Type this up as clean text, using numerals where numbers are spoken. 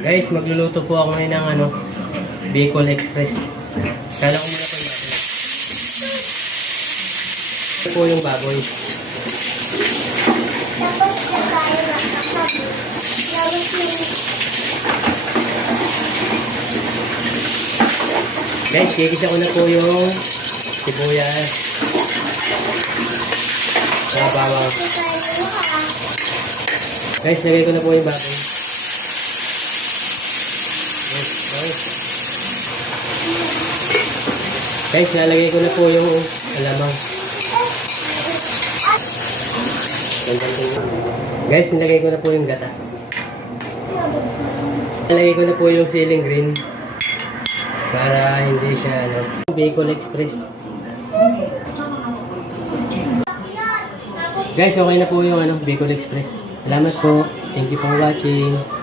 Guys, magluluto po ako ngayon ng Bicol Express. Kala ko muna po yung baboy. Ito po yung baboy. Guys, kikisa ko na po yung sibuyas. Bawang. Guys, lagay ko na po yung baboy. Guys, lalagay ko na po yung alamang. Guys, nilagay ko na po yung gata. Nilagay ko na po yung ceiling green para hindi siya Bicol Express. Guys, okay na po yung Bicol Express. Salamat po. Thank you for watching.